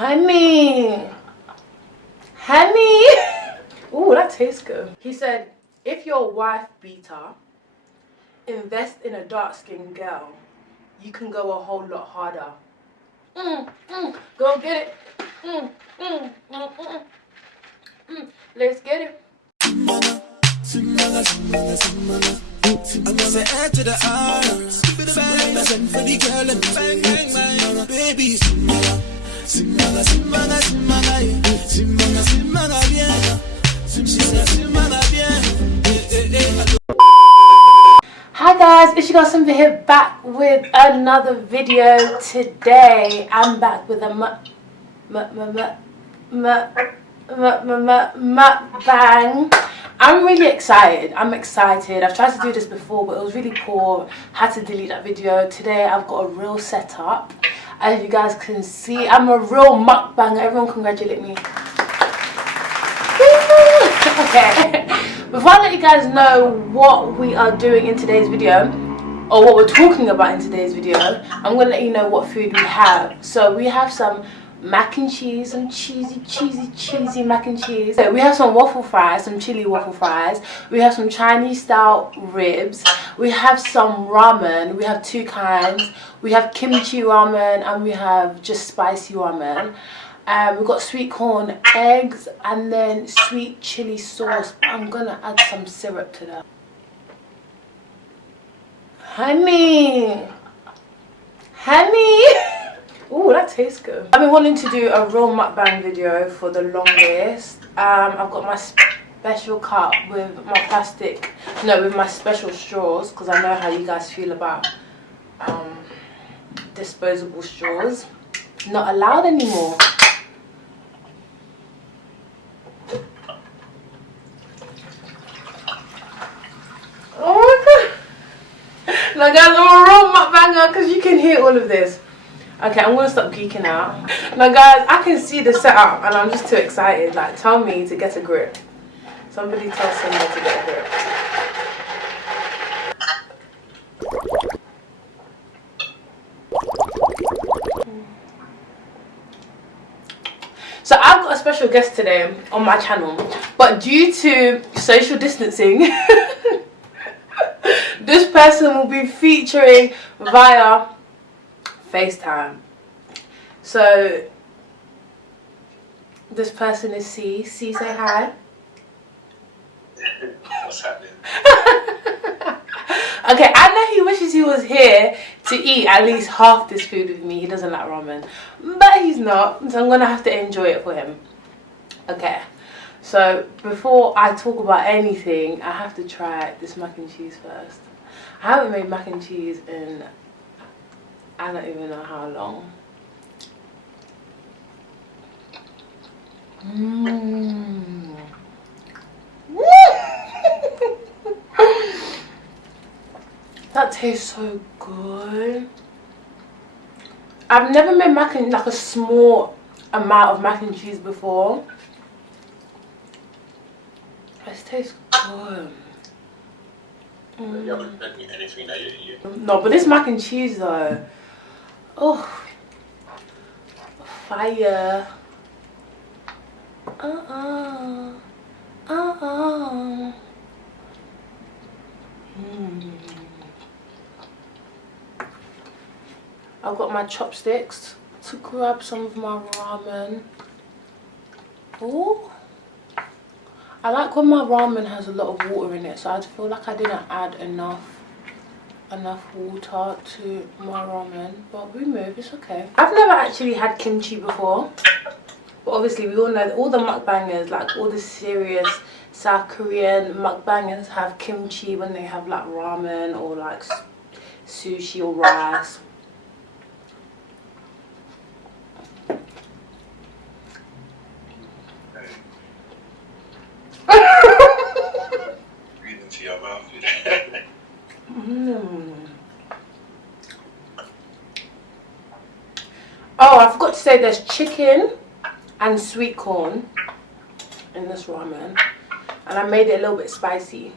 Honey. Honey. Ooh, that tastes good. He said, if your wife beater, invest in a dark-skinned girl, you can go a whole lot harder. Go get it. Let's get it. I'm gonna add to the honors. Bang for the girl and bang, bang, bang. Baby, simanga, simanga, simanga, simanga, simanga, bien. Simanga, bien. Hi guys, it's your girl Simba here, back with another video. Today I'm back with a mukbang. I'm really excited. I've tried to do this before, but it was really poor. Had to delete that video. Today I've got a real setup. As you guys can see, I'm a real mukbanger. Everyone congratulate me. Okay. Before I let you guys know what we are doing in today's video, or what we're talking about in today's video, I'm going to let you know what food we have. So we have some mac and cheese, some cheesy mac and cheese. So we have some waffle fries, some chili waffle fries. We have some Chinese style ribs. We have some ramen. We have two kinds. We have kimchi ramen and we have just spicy ramen. We've got sweet corn, eggs, and then sweet chili sauce. I'm gonna add some syrup to that. Honey. Ooh, that tastes good. I've been wanting to do a real mukbang video for the longest. I've got my special cup with my with my special straws, because I know how you guys feel about disposable straws. Not allowed anymore. Oh my god. Now guys, I'm a real mukbanger because you can hear all of this. Okay, I'm gonna stop geeking out. Now guys, I can see the setup and I'm just too excited. Like, tell me to get a grip. Somebody tell Simba to get a grip. So I've got a special guest today on my channel, but due to social distancing, this person will be featuring via FaceTime. So this person is C. C, say hi. What's happening? Okay, I know he wishes he was here to eat at least half this food with me. He doesn't like ramen, but he's not, so I'm gonna have to enjoy it for him. Okay, so before I talk about anything, I have to try this mac and cheese first. I haven't made mac and cheese in I don't even know how long. That tastes so good. I've never made like a small amount of mac and cheese before. This tastes good. You haven't fed me anything that you eat. No, but this mac and cheese though. Oh, fire. I've got my chopsticks to grab some of my ramen. Ooh. I like when my ramen has a lot of water in it, so I feel like I didn't add enough water to my ramen, but we move, it's okay. I've never actually had kimchi before, but obviously we all know that all the mukbangers, like all the serious South Korean mukbangers, have kimchi when they have like ramen or like sushi or rice. Breathe into your mouth. Oh, I forgot to say there's chicken and sweet corn in this ramen, and I made it a little bit spicy.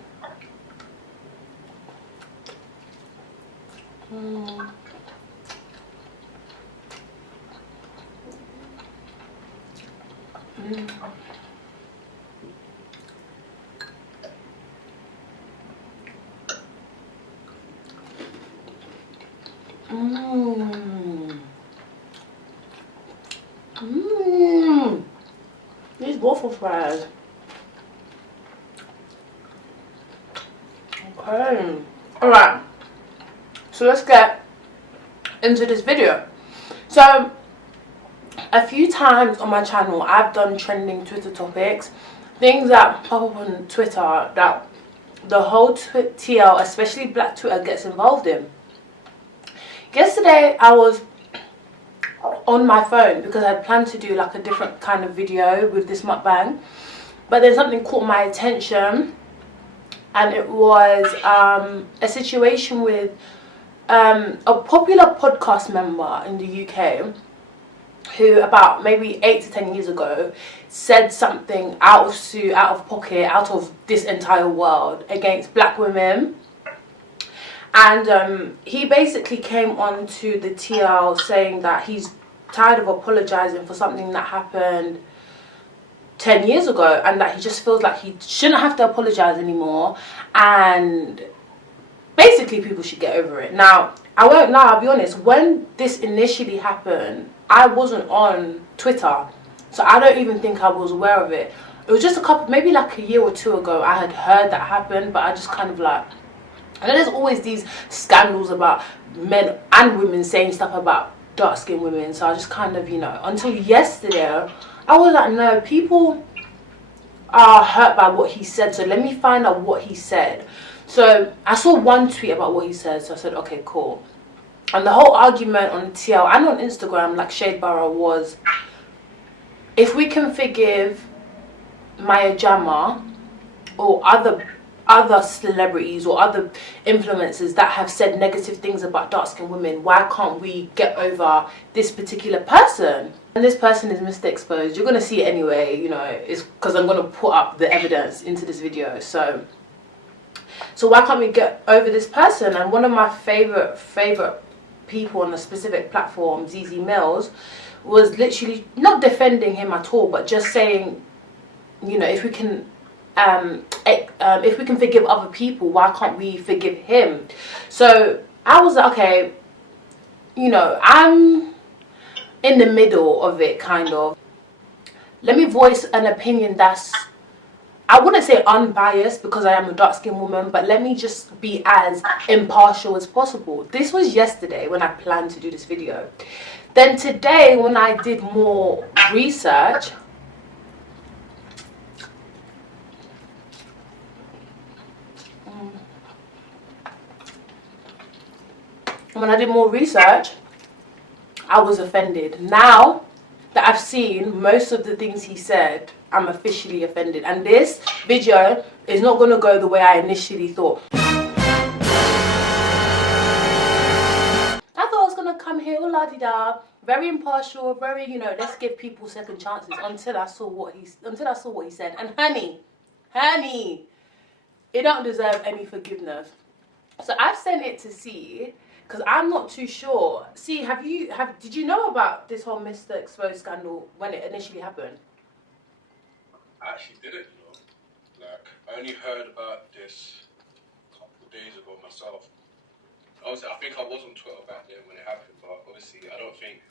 These waffle fries. Okay. Alright. So let's get into this video. So a few times on my channel I've done trending Twitter topics, things that pop up on Twitter that the whole TL, especially Black Twitter, gets involved in. Yesterday I was on my phone because I planned to do like a different kind of video with this mukbang, but then something caught my attention, and it was a situation with a popular podcast member in the UK who about maybe 8 to 10 years ago said something out of suit, out of pocket, out of this entire world against black women. And he basically came on to the TL saying that he's tired of apologizing for something that happened 10 years ago, and that he just feels like he shouldn't have to apologize anymore, and basically people should get over it. Now, I won't lie, I'll be honest, when this initially happened, I wasn't on Twitter, so I don't even think I was aware of it. It was just a couple, maybe like a year or two ago, I had heard that happened, but I just kind of like, I know there's always these scandals about men and women saying stuff about dark-skinned women, so I just kind of, you know, until yesterday, I was like, no, people are hurt by what he said, so let me find out what he said. So I saw one tweet about what he said, so I said, okay, cool. And the whole argument on TL and on Instagram, like Shade Barra, was if we can forgive Maya Jama or other celebrities or other influencers that have said negative things about dark-skinned women, why can't we get over this particular person? And this person is Mr. Exposed. You're going to see it anyway, you know, it's because I'm going to put up the evidence into this video. So why can't we get over this person? And one of my favorite people on a specific platform, ZZ Mills, was literally not defending him at all, but just saying, you know, if we can forgive other people, why can't we forgive him? So I was like, okay, you know, I'm in the middle of it, kind of. Let me voice an opinion that's, I wouldn't say unbiased because I am a dark-skinned woman, but let me just be as impartial as possible. This was yesterday when I planned to do this video. Then today, when I did more research, I was offended. Now that I've seen most of the things he said, I'm officially offended. And this video is not going to go the way I initially thought. I thought I was going to come here, all la-di-da, very impartial, very, you know, let's give people second chances, until I saw what he said. And honey, it don't deserve any forgiveness. So I've sent it to C, because I'm not too sure. See, did you know about this whole Mr. Exposed scandal when it initially happened? I actually didn't, you know. Like, I only heard about this a couple of days ago myself. Obviously, I think I was on Twitter back then when it happened, but obviously, I don't think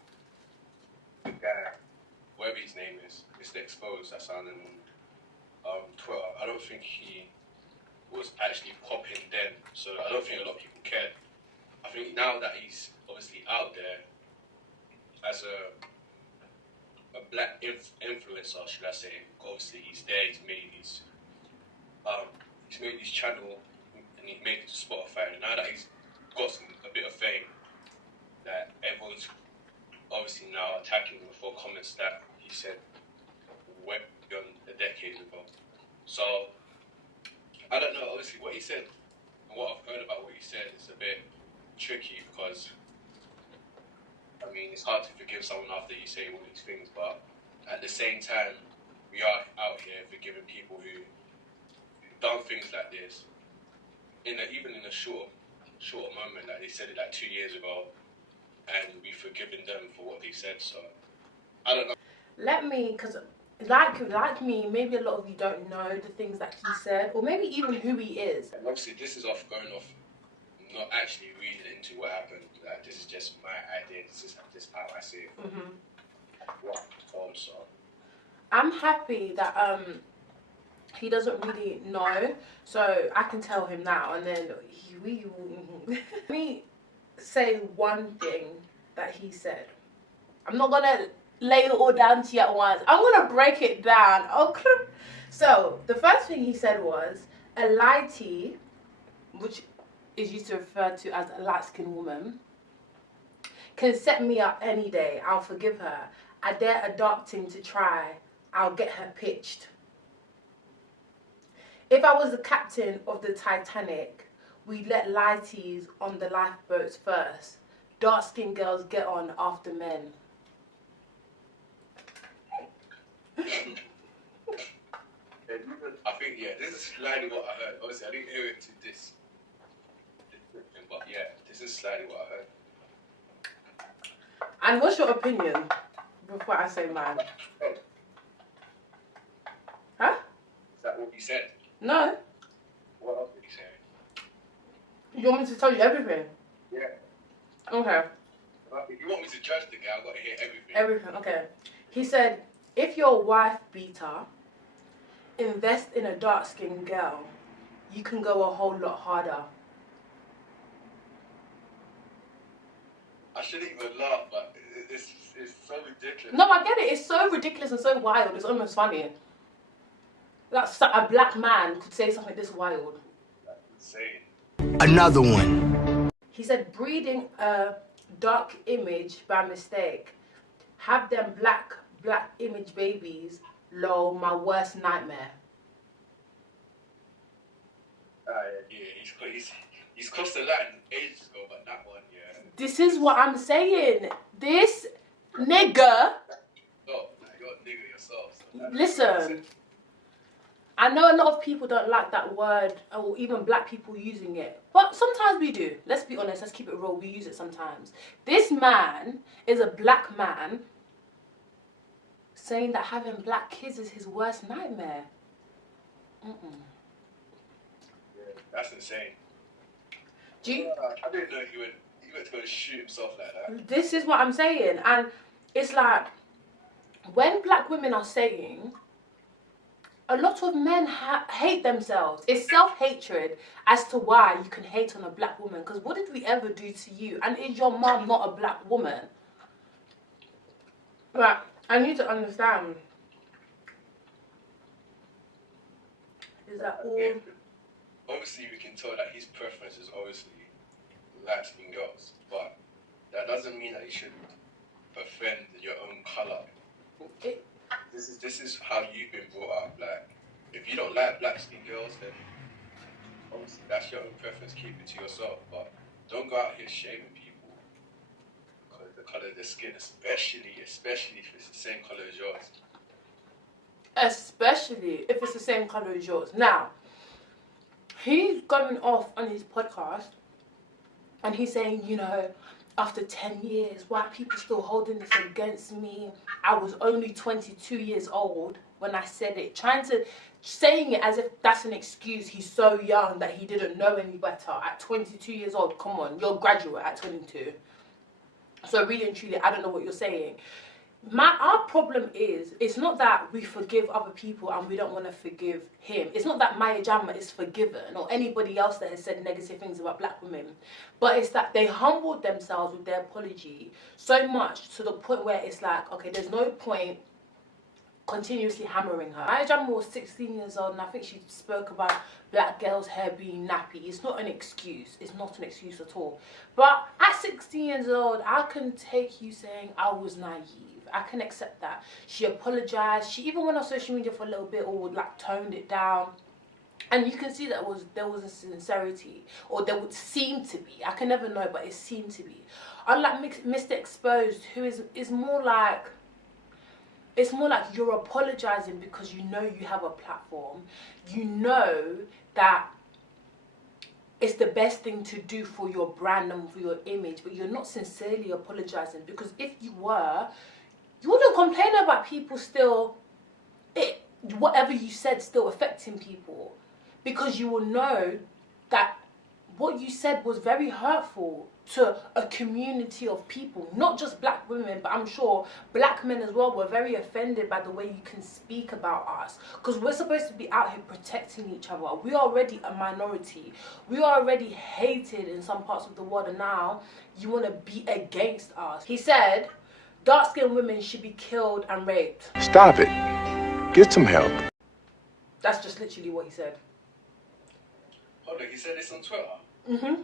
the guy, whatever his name is, Mr. Exposed, that's on Twitter, I don't think he was actually popping then, so I don't think a lot of people cared. I think now that he's obviously out there as a black influencer, should I say, obviously he's there, he's made his channel and he made it to Spotify, and now that he's got a bit of fame, that everyone's obviously now attacking him for comments that he said way beyond a decade ago. So I don't know, obviously what he said and what I've heard about what he said is a bit tricky, because I mean, it's hard to forgive someone after you say all these things, but at the same time, we are out here forgiving people who've done things like this even in a short moment. Like, they said it like 2 years ago, and we've forgiven them for what they said. So I don't know. Because like me, maybe a lot of you don't know the things that he said, or maybe even who he is. And obviously, this is going off, not actually reading into what happened. This is just my idea. This is how I see it. So I'm happy that he doesn't really know, so I can tell him now, and then let me say one thing that he said. I'm not gonna lay it all down to you at once. I'm gonna break it down. Okay. So the first thing he said was a lighty, which is used to refer to as a light-skinned woman, can set me up any day. I'll forgive her. I dare a dark thing to try. I'll get her pitched. If I was the captain of the Titanic, we'd let lighties on the lifeboats first. Dark-skinned girls get on after men. I think, yeah, this is slightly what I heard. Obviously, I didn't hear it to this, but yeah, this is slightly what I heard. And what's your opinion before I say mine? Huh? Is that what you said? No. What else did you say? You want me to tell you everything? Yeah. Okay. If you want me to judge the guy, I've got to hear everything. Everything, okay. He said, if you're a wife beater, invest in a dark-skinned girl. You can go a whole lot harder. I shouldn't even laugh, but it's so ridiculous. No, I get it. It's so ridiculous and so wild. It's almost funny. That's a black man could say something this wild. That's insane. Another one. He said, breeding a dark image by mistake. Have them black image babies. Lol, my worst nightmare. Yeah, he's crossed the line ages ago, but that one, yeah. This is what I'm saying. This nigga. Oh, you're a nigga yourself. So Listen. I know a lot of people don't like that word, or even black people using it. But sometimes we do. Let's be honest. Let's keep it real. We use it sometimes. This man is a black man saying that having black kids is his worst nightmare. Yeah, that's insane. Do you, I didn't know he went to go shoot himself like that. This is what I'm saying. And it's like, when black women are saying, a lot of men hate themselves. It's self-hatred as to why you can hate on a black woman. Because what did we ever do to you? And is your mom not a black woman? Right, I need to understand. Is that all? Yeah. Obviously, we can tell that his preference is obviously light-skinned girls. But that doesn't mean that you should offend your own colour. This is how you've been brought up. Like, if you don't like black-skinned girls, then obviously that's your own preference. Keep it to yourself, but don't go out here shaming people because of the color of their skin, especially if it's the same color as yours. Especially if it's the same color as yours. Now, he's going off on his podcast, and he's saying, you know, after 10 years, why are people still holding this against me? I was only 22 years old when I said it. Saying it as if that's an excuse. He's so young that he didn't know any better. At 22 years old, come on, you're a graduate at 22. So really and truly, I don't know what you're saying. Our problem is, it's not that we forgive other people and we don't want to forgive him. It's not that Maya Jama is forgiven or anybody else that has said negative things about black women. But it's that they humbled themselves with their apology so much to the point where it's like, okay, there's no point continuously hammering her. Maya Jama was 16 years old and I think she spoke about black girls' hair being nappy. It's not an excuse. It's not an excuse at all. But at 16 years old, I can take you saying I was naive. I can accept that. She apologized. She even went on social media for a little bit or like toned it down. And you can see that there was a sincerity, or there would seem to be. I can never know, but it seemed to be. Unlike Mr. Exposed, who is more like, it's more like you're apologizing because you know you have a platform. You know that it's the best thing to do for your brand and for your image, but you're not sincerely apologizing, because if you were, you wouldn't complain about people still whatever you said still affecting people, because you will know that what you said was very hurtful to a community of people, not just black women, but I'm sure black men as well were very offended by the way you can speak about us, because we're supposed to be out here protecting each other. We are already a minority, we are already hated in some parts of the world, and now you want to be against us. He said dark-skinned women should be killed and raped. Stop it. Get some help. That's just literally what he said. Hold on, he said this on Twitter? Mm-hmm.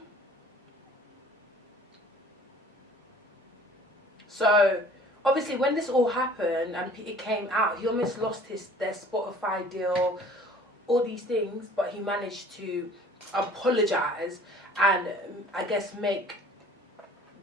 So, obviously, when this all happened and it came out, he almost lost their Spotify deal, all these things, but he managed to apologize and, I guess, make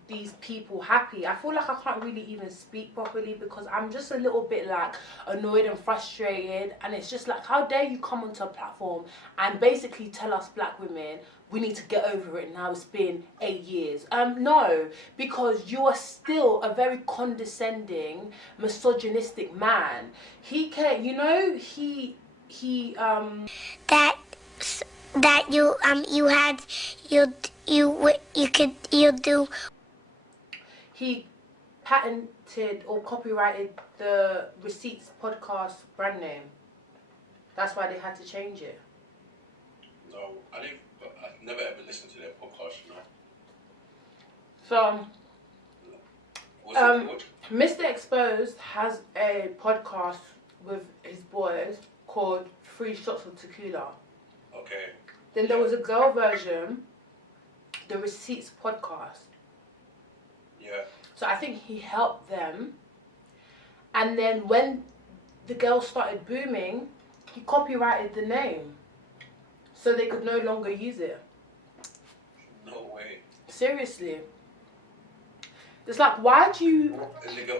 these people happy. I feel like I can't really even speak properly because I'm just a little bit like annoyed and frustrated, and it's just like, how dare you come onto a platform and basically tell us black women we need to get over it now, it's been 8 years. No, because you are still a very condescending, misogynistic man. He can, you know, that you do. He patented or copyrighted the Receipts podcast brand name. That's why they had to change it. No, I've never ever listened to their podcast, you know. So, What's it called? Mr. Exposed has a podcast with his boys called 3 Shots of Tequila. Okay. Then there was a girl version, the Receipts podcast. Yeah. So I think he helped them. And then when the girls started booming, he copyrighted the name so they could no longer use it. No way. Seriously. It's like, why do you...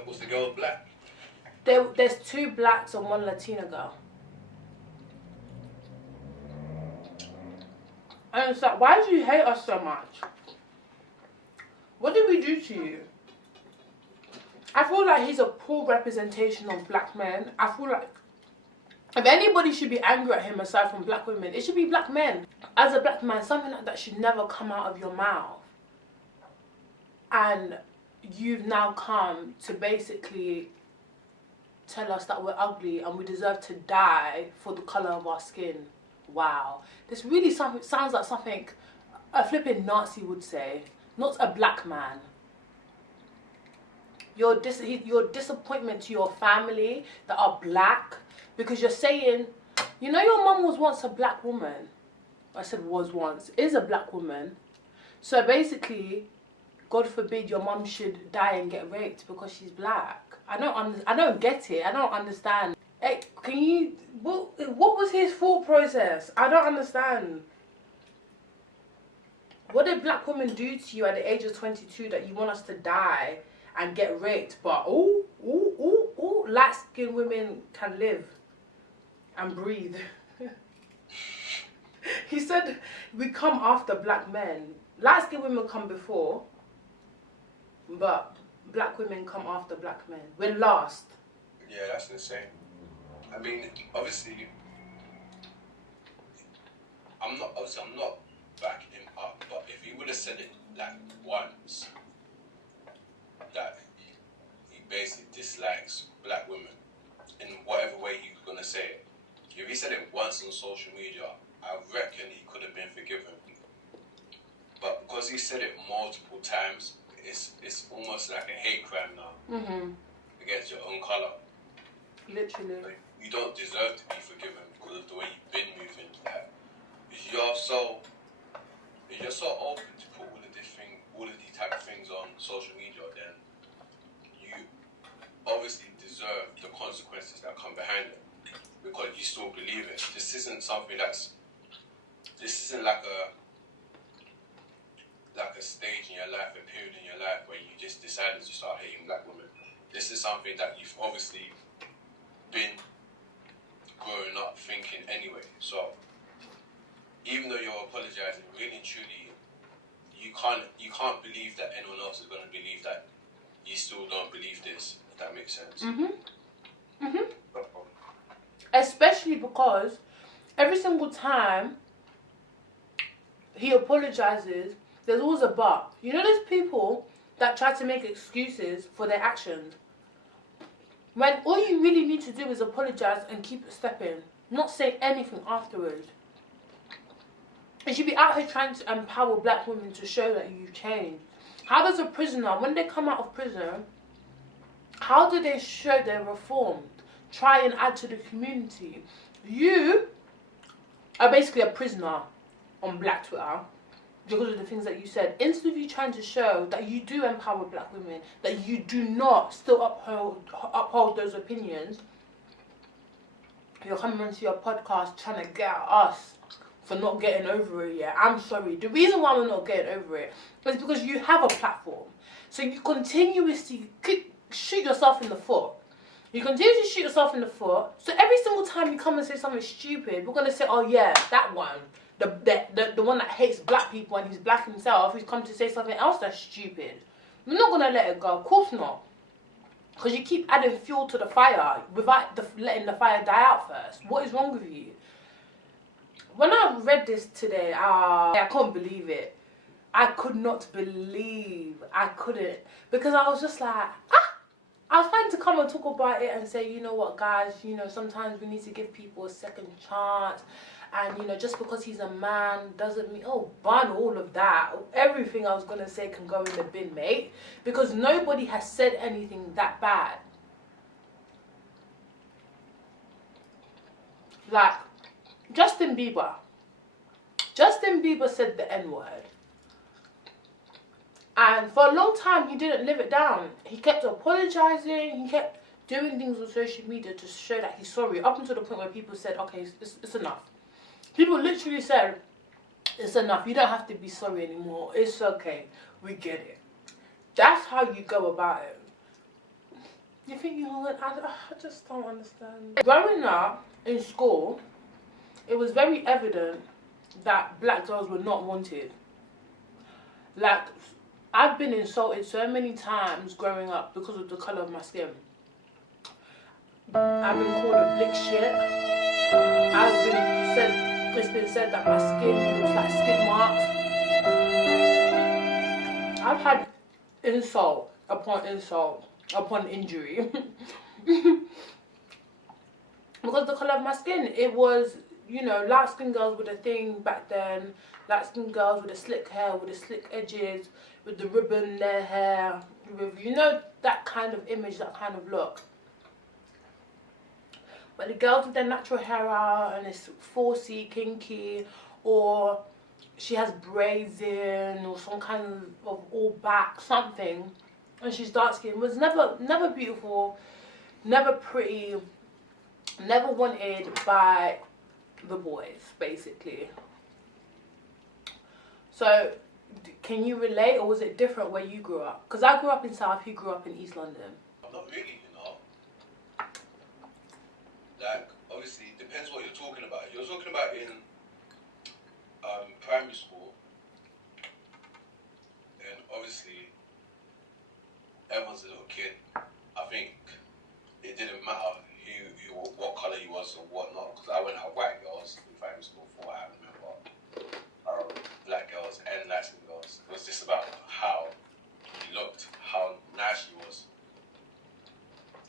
Was the girl black? There's 2 blacks and 1 Latina girl. And it's like, why do you hate us so much? What did we do to you? I feel like he's a poor representation of black men. I feel like if anybody should be angry at him aside from black women, it should be black men. As a black man, something like that should never come out of your mouth. And you've now come to basically tell us that we're ugly and we deserve to die for the colour of our skin. Wow. This really sounds like something a flipping Nazi would say, not a black man. Your disappointment to your family that are black, because you're saying, you know, your mum was once a black woman. I said was once, is a black woman. So basically, God forbid your mum should die and get raped because she's black. I don't get it. I don't understand. Hey, can you, what was his thought process? I don't understand. What did black women do to you at the age of 22 that you want us to die and get raped? But light-skinned women can live and breathe. He said we come after black men. Light-skinned women come before, but black women come after black men. We're last. Yeah, that's insane. I mean, obviously, I'm not backing him up, but if he would have said it like once, that he basically dislikes black women in whatever way he was gonna say it. If he said it once on social media, I reckon he could have been forgiven. But because he said it multiple times, it's almost like a hate crime now against your own colour. Literally. Like, you don't deserve to be forgiven because of the way you've been moving. Like, if you're so open to put all of these type of things on social media, then you obviously deserve the consequences that come behind it because you still believe it. This isn't like a stage in your life, a period in your life where you just decided to start hating black women. This is something that you've obviously been growing up thinking anyway. So even though you're apologizing, really and truly, you can't believe that anyone else is gonna believe that you still don't believe this, if that makes sense. because every single time he apologizes, there's always a but. You know, there's people that try to make excuses for their actions, when all you really need to do is apologize and keep it stepping, not say anything afterwards. You should be out here trying to empower black women to show that you've changed. How does a prisoner, when they come out of prison, how do they show they're reformed? Try and add to the community. You are basically a prisoner on Black Twitter because of the things that you said. Instead of you trying to show that you do empower black women, that you do not still uphold those opinions, you're coming onto your podcast trying to get at us for not getting over it yet. I'm sorry. The reason why we're not getting over it is because you have a platform. So you continuously shoot yourself in the foot. You continue to shoot yourself in the foot. So every single time you come and say something stupid, we're going to say, oh yeah, that one. The one that hates black people and he's black himself, who's come to say something else that's stupid. We're not going to let it go. Of course not. Because you keep adding fuel to the fire without letting the fire die out first. What is wrong with you? When I read this today, I couldn't believe it. I could not believe. I couldn't. Because I was just like, I was trying to come and talk about it and say, you know what, guys, you know, sometimes we need to give people a second chance. And, you know, just because he's a man doesn't mean, oh, ban all of that. Everything I was going to say can go in the bin, mate. Because nobody has said anything that bad. Like, Justin Bieber. Justin Bieber said the N-word. And for a long time, he didn't live it down. He kept apologizing. He kept doing things on social media to show that he's sorry. Up until the point where people said, okay, it's enough. People literally said, it's enough. You don't have to be sorry anymore. It's okay. We get it. That's how you go about it. You think you know, I just don't understand. Growing up in school, it was very evident that black girls were not wanted. Like, I've been insulted so many times growing up because of the colour of my skin. I've been called a blick shit. It's been said that my skin looks like skid marks. I've had insult upon injury. Because the colour of my skin, it was, you know, light skinned girls were the thing back then. Light skinned girls with the slick hair, with the slick edges, with the ribbon in their hair, with, you know, that kind of image, that kind of look. But the girls with their natural hair out and it's 4C, kinky, or she has braids in, or some kind of all back, something, and she's dark skinned, was never beautiful, never pretty, never wanted by the boys, basically. So, can you relate, or was it different where you grew up? Because I grew up in South, he grew up in East London. Not really, you know. Like, obviously, it depends what you're talking about. If you're talking about in primary school, then obviously everyone's a little kid. I think it didn't matter what colour he was or whatnot, because I went out white girls in primary school for what I remember. Black girls and light skinned girls. It was just about how he looked, how nice he was.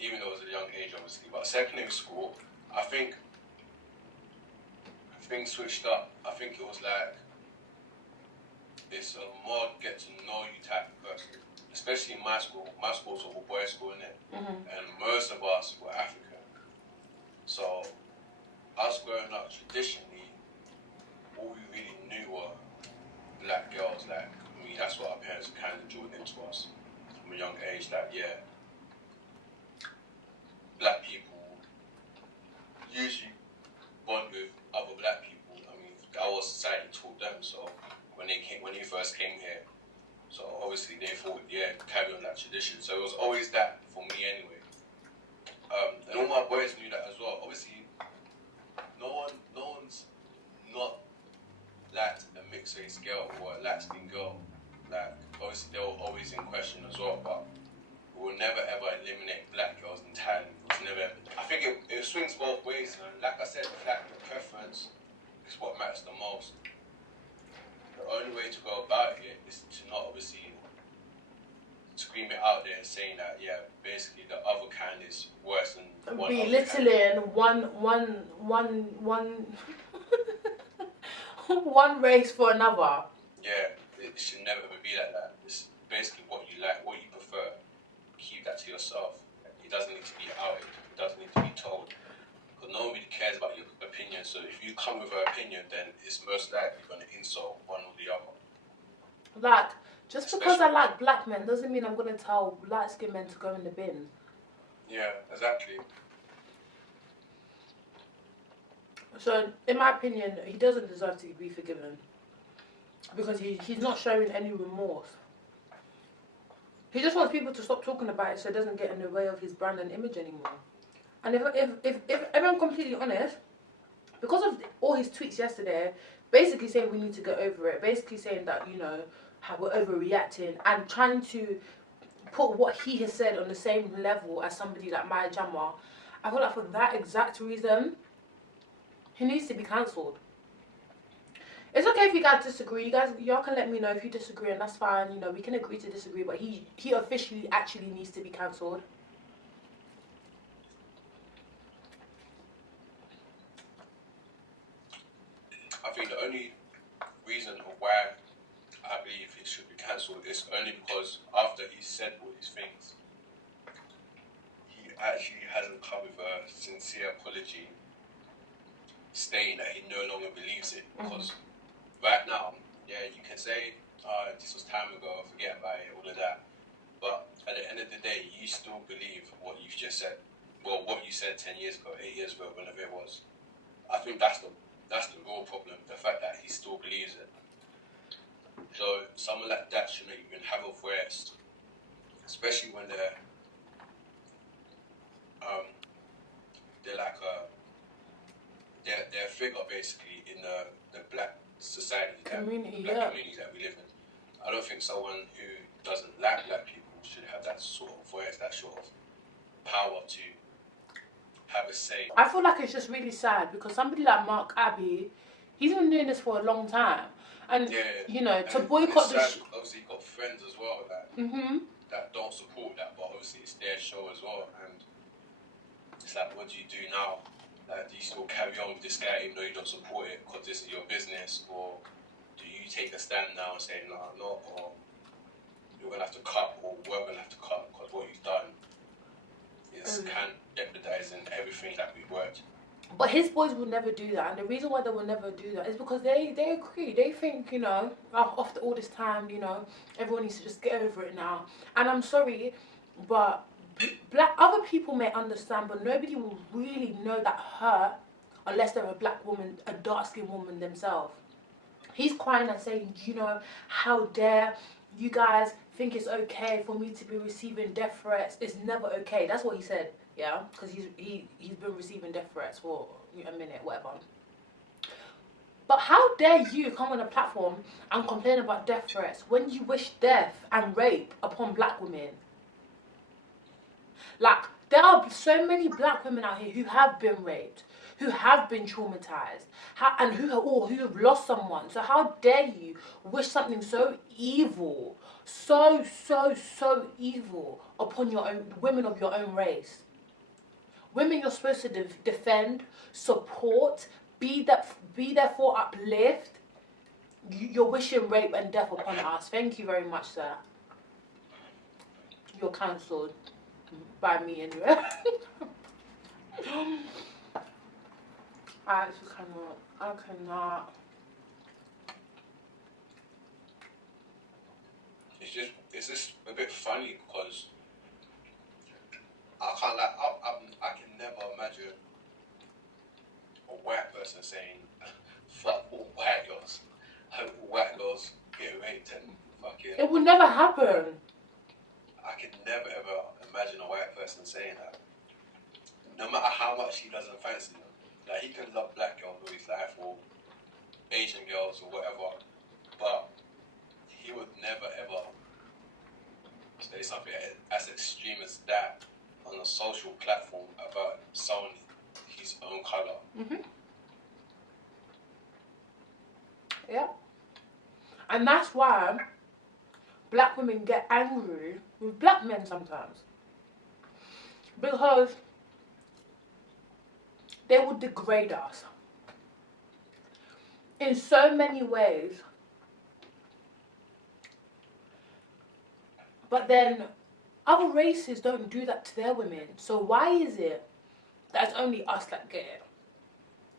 Even though it was a young age, obviously. But secondary school, I think things switched up. I think it was like, it's a more get to know you type of person. Especially in my school. My school was a boys' school, innit? And most of us were African. So, us growing up traditionally, all we really knew were black girls. Like, I mean, that's what our parents kind of drilled into us from a young age. That, yeah, black people usually bond with other black people. I mean, that was society taught them. So when you first came here, so obviously they thought, yeah, carry on that tradition. So it was always that for me anyway. And all my boys knew that as well. Obviously, no one's not like a mixed race girl or a light skinned girl. Like, obviously they were always in question as well, but we will never ever eliminate black girls entirely. It's never. I think it swings both ways, man. Like I said, like comments is what matters the most. The only way to go about it is to not obviously scream it out there and saying that, yeah, basically the other kind is worse than one. Belittling one race for another. Yeah, it should never be like that. It's basically what you like, what you prefer. Keep that to yourself. It doesn't need to be outed. It doesn't need to be told. Because nobody cares about your opinion. So if you come with an opinion, then it's most likely going to insult one or the other. Like, just because I like black men doesn't mean I'm going to tell light-skinned men to go in the bin. Yeah, exactly. So, in my opinion, he doesn't deserve to be forgiven. Because he's not showing any remorse. He just wants people to stop talking about it so it doesn't get in the way of his brand and image anymore. And if I'm completely honest, because of all his tweets yesterday, basically saying we need to get over it, basically saying that, you know, how we're overreacting and trying to put what he has said on the same level as somebody like Maya Jama, I feel like for that exact reason, he needs to be cancelled. It's okay if you guys disagree. Y'all can let me know if you disagree, and that's fine. You know, we can agree to disagree, but he officially actually needs to be cancelled. I think the only reason why I believe he should be cancelled is only because after he said all these things, he actually hasn't come with a sincere apology stating that he no longer believes it. Because right now, yeah, you can say, this was time ago, forget about it, all of that. But at the end of the day, you still believe what you've just said. Well, what you said 10 years ago, 8 years ago, whenever it was. I think that's the real problem, the fact that he still believes it. So someone like that shouldn't even have a voice, especially when they're like they're a figure basically in the black society, Community, the black community that we live in. I don't think someone who doesn't like black people should have that sort of voice, that sort of power to have a say. I feel like it's just really sad because somebody like Mark Abbey, he's been doing this for a long time. And, you know, to boycott the show. Obviously, you've got friends as well that don't support that, but obviously it's their show as well. And it's like, what do you do now? Like, do you still carry on with this guy even though you don't support it because this is your business? Or do you take a stand now and say, no, I'm not, or you're going to have to cut, or we're going to have to cut because what you've done is kind of jeopardizing everything that we've worked. But his boys will never do that, and the reason why they will never do that is because they agree. They think, you know, after all this time, you know, everyone needs to just get over it now. And I'm sorry, but other people may understand, but nobody will really know that hurt unless they're a black woman, a dark-skinned woman themselves. He's crying and saying, you know, how dare you guys think it's okay for me to be receiving death threats? It's never okay. That's what he said. Yeah, because he's been receiving death threats for a minute, whatever. But how dare you come on a platform and complain about death threats when you wish death and rape upon black women? Like, there are so many black women out here who have been raped, who have been traumatized, and who have lost someone. So how dare you wish something so evil, so evil upon your own women of your own race? Women you're supposed to defend, support, be there for uplift. You're wishing rape and death upon us. Thank you very much, sir. You're cancelled by me anyway. I actually cannot. I cannot. It's just a bit funny because I can't like I can never imagine a white person saying fuck all white girls. I hope all white girls get raped and fucking. It will never happen. I can never ever imagine a white person saying that. No matter how much he doesn't fancy them. Like, he can love black girls all his life or Asian girls or whatever, but he would never ever say something as extreme as that on a social platform about someone his own colour. Yeah. And that's why black women get angry with black men sometimes. Because they will degrade us in so many ways. But then other races don't do that to their women. So why is it that it's only us that get it?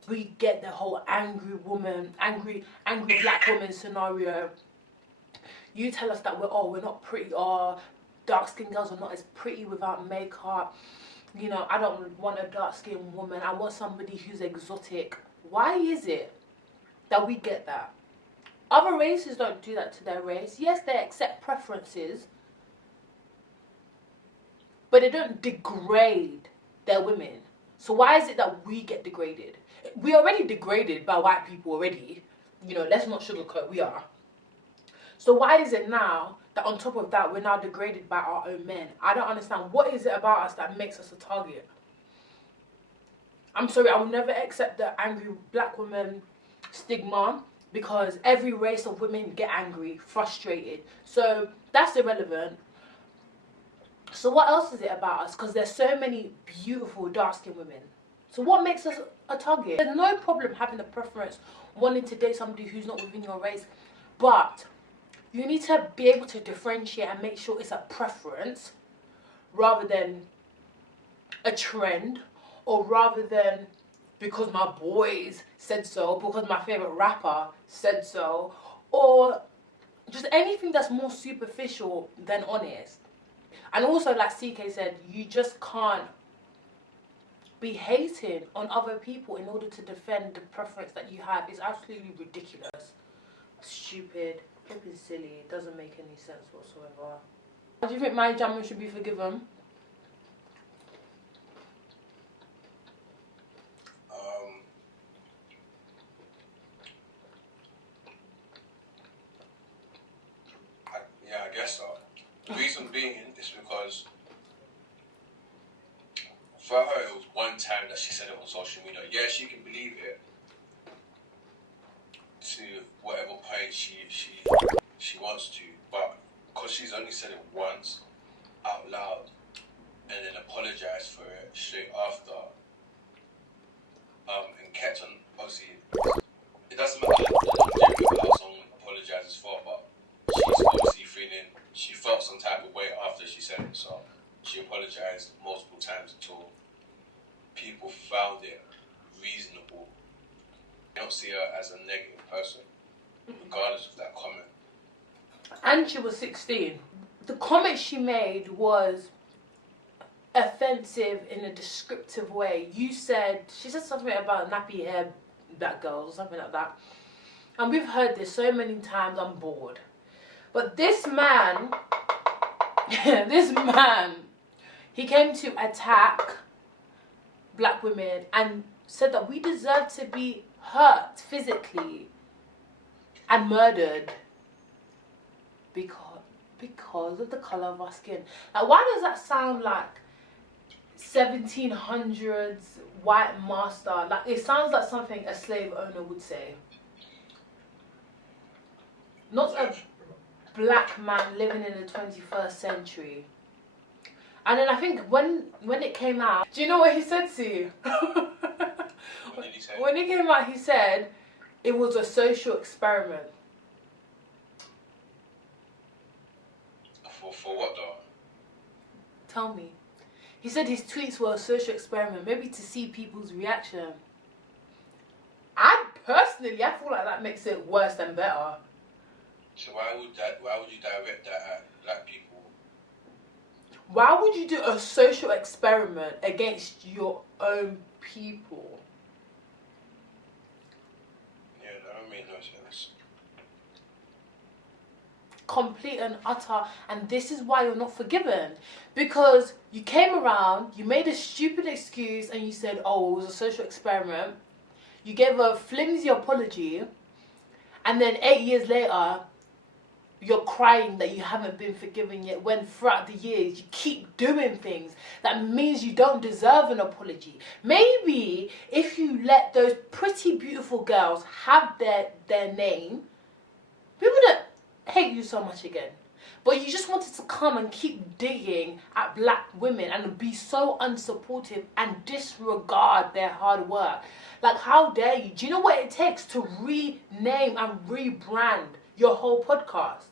We get the whole angry woman, angry black woman scenario. You tell us that we're not pretty, or dark-skinned girls are not as pretty without makeup. You know, I don't want a dark-skinned woman. I want somebody who's exotic. Why is it that we get that? Other races don't do that to their race. Yes, they accept preferences, but they don't degrade their women. So why is it that we get degraded? We're already degraded by white people already. You know, let's not sugarcoat, we are. So why is it now that on top of that, we're now degraded by our own men? I don't understand. What is it about us that makes us a target? I'm sorry, I will never accept the angry black woman stigma, because every race of women get angry, frustrated. So that's irrelevant. So what else is it about us? Because there's so many beautiful dark-skinned women. So what makes us a target? There's no problem having a preference, wanting to date somebody who's not within your race, but you need to be able to differentiate and make sure it's a preference rather than a trend, or rather than because my boys said so, because my favorite rapper said so, or just anything that's more superficial than honest. And also, like CK said, you just can't be hating on other people in order to defend the preference that you have. It's absolutely ridiculous, stupid, flipping silly. It doesn't make any sense whatsoever. Do you think my jamming should be forgiven? Yeah, I guess so. The reason being is because for her it was one time that she said it on social media. Yeah, she can believe it to whatever point she wants to, but because she's only said it once out loud and then apologized for it straight after, and kept on, obviously it doesn't matter how someone apologizes for, but she's obviously feeling, she felt some type of way after she said it, so she apologized multiple times until people found it reasonable. I don't see her as a negative person, regardless of that comment. And she was 16. The comment she made was offensive in a descriptive way. She said something about nappy hair black girls or something like that. And we've heard this so many times, I'm bored. But this man, he came to attack black women and said that we deserve to be hurt physically and murdered because of the color of our skin. Like, why does that sound like 1700s white master? Like, it sounds like something a slave owner would say. Not a black man living in the 21st century. And then I think when it came out, do you know what he said to you? What did he say? When it came out, he said it was a social experiment. For what though? Tell me. He said his tweets were a social experiment, maybe to see people's reaction. I feel like that makes it worse than better. So why would you direct that at black people? Why would you do a social experiment against your own people? Yeah, that made no sense. Complete and utter, and this is why you're not forgiven, because you came around, you made a stupid excuse, and you said, oh, it was a social experiment. You gave a flimsy apology, and then 8 years later you're crying that you haven't been forgiven yet, when throughout the years you keep doing things that means you don't deserve an apology. Maybe if you let those pretty beautiful girls have their name, we wouldn't hate you so much again. But you just wanted to come and keep digging at black women and be so unsupportive and disregard their hard work. Like, how dare you? Do you know what it takes to rename and rebrand your whole podcast?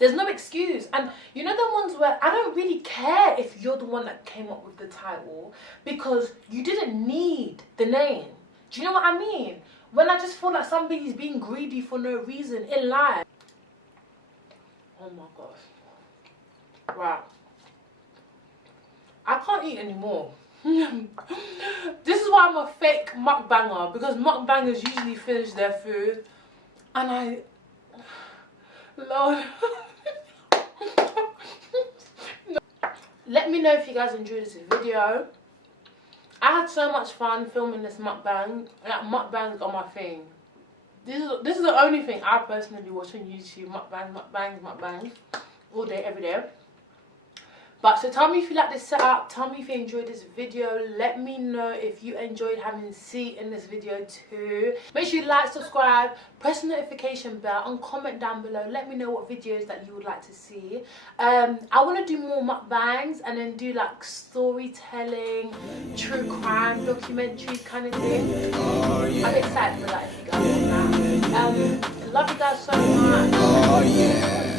There's no excuse. And you know the ones where I don't really care if you're the one that came up with the title, because you didn't need the name. Do you know what I mean? When I just feel like somebody's being greedy for no reason in life. Oh my gosh. Right. I can't eat anymore. This is why I'm a fake mukbanger, because mukbangers usually finish their food. And Lord. Let me know if you guys enjoyed this video. I had so much fun filming this mukbang. Like, mukbangs are my thing. This is the only thing I personally watch on YouTube. Mukbangs, all day, every day. But so tell me if you like this setup. Tell me if you enjoyed this video. Let me know if you enjoyed having C in this video too. Make sure you like, subscribe, press the notification bell, and comment down below. Let me know what videos that you would like to see. I want to do more mukbangs and then do like storytelling, true crime, documentaries kind of thing. I'm excited for that if you guys want that. Love you guys so much.